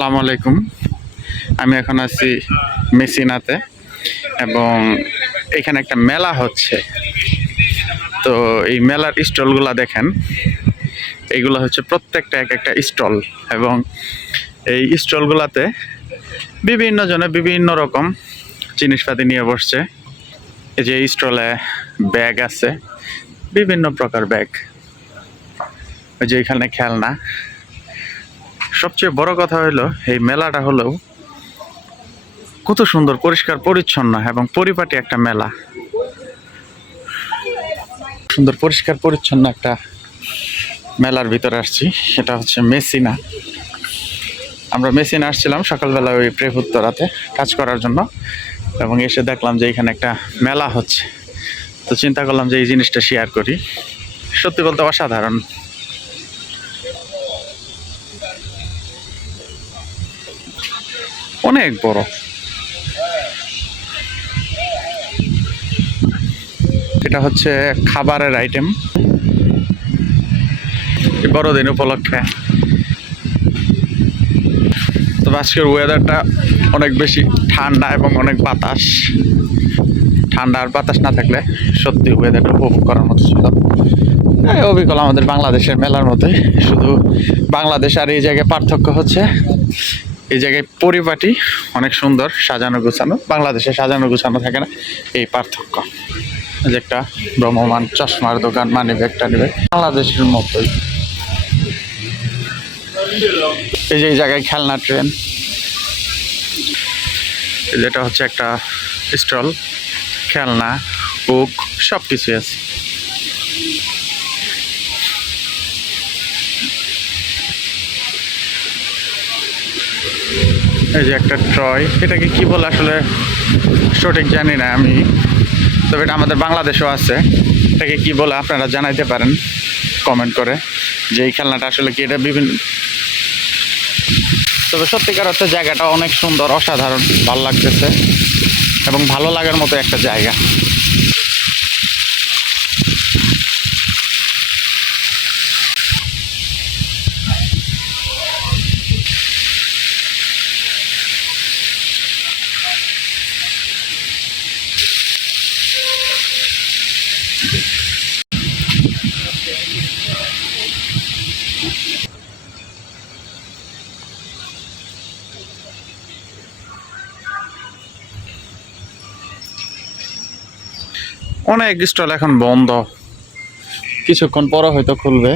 আসসালামু আলাইকুম। আমি এখন আছি মেসিনাতে এবং এখানে একটা মেলা হচ্ছে। তো এই মেলার স্টলগুলা দেখেন, এইগুলো হচ্ছে প্রত্যেকটা এক একটা স্টল এবং এই স্টলগুলাতে বিভিন্ন জনে বিভিন্ন রকম জিনিসপাতি নিয়ে বসছে। এই যে স্টলে ব্যাগ আছে, বিভিন্ন প্রকার ব্যাগ, ওই যে এখানে খেলনা। সবচেয়ে বড় কথা হলো এই মেলাটা হলো কত সুন্দর পরিষ্কার পরিচ্ছন্ন এবং পরিপাটি একটা মেলা। সুন্দর পরিষ্কার পরিচ্ছন্ন একটা মেলার ভিতরে আসছি। সেটা হচ্ছে মেসিনা। আমরা মেসিনা আসছিলাম সকালবেলা ওই প্রেভুত্তরাতে কাজ করার জন্য এবং এসে দেখলাম যে এখানে একটা মেলা হচ্ছে। তো চিন্তা করলাম যে এই জিনিসটা শেয়ার করি। সত্যি বলতে অসাধারণ। অনেক বড়। এটা হচ্ছে খাবারের আইটেম বড়দিন উপলক্ষে। তবে আজকের ওয়েদারটা অনেক বেশি ঠান্ডা এবং অনেক বাতাস। ঠান্ডা আর বাতাস না থাকলে সত্যি ওয়েদারটা উপভোগ করার মতো ছিল। অবিকল আমাদের বাংলাদেশের মেলার মতোই, শুধু বাংলাদেশ আর এই জায়গায় পার্থক্য হচ্ছে এই জায়গায় পরিপাটি অনেক সুন্দর সাজানো গোছানো, বাংলাদেশে সাজানো গোছানো থাকে না, এই পার্থক্য। যে একটা ভ্রমমান চশমার দোকান, মানি ব্যাগ টানি ব্যাগ বাংলাদেশের মতোই। এই যে এই জায়গায় খেলনা ট্রেন, যেটা হচ্ছে একটা স্টল, খেলনা বুক সব কিছুই আছে। এই যে একটা ট্রয়, এটাকে কি বলে আসলে সঠিক জানি না আমি, তবে এটা আমাদের বাংলাদেশেও আছে। এটাকে কি বলে আপনারা জানাইতে পারেন কমেন্ট করে যে এই খেলনাটা আসলে কি। এটা বিভিন্ন, তবে সত্যিকার অর্থে জায়গাটা অনেক সুন্দর, অসাধারণ, ভালো লাগতেছে এবং ভালো লাগার মতো একটা জায়গা। অনেক স্টল এখন বন্ধ, কিছুক্ষণ পরে হয়তো খুলবে।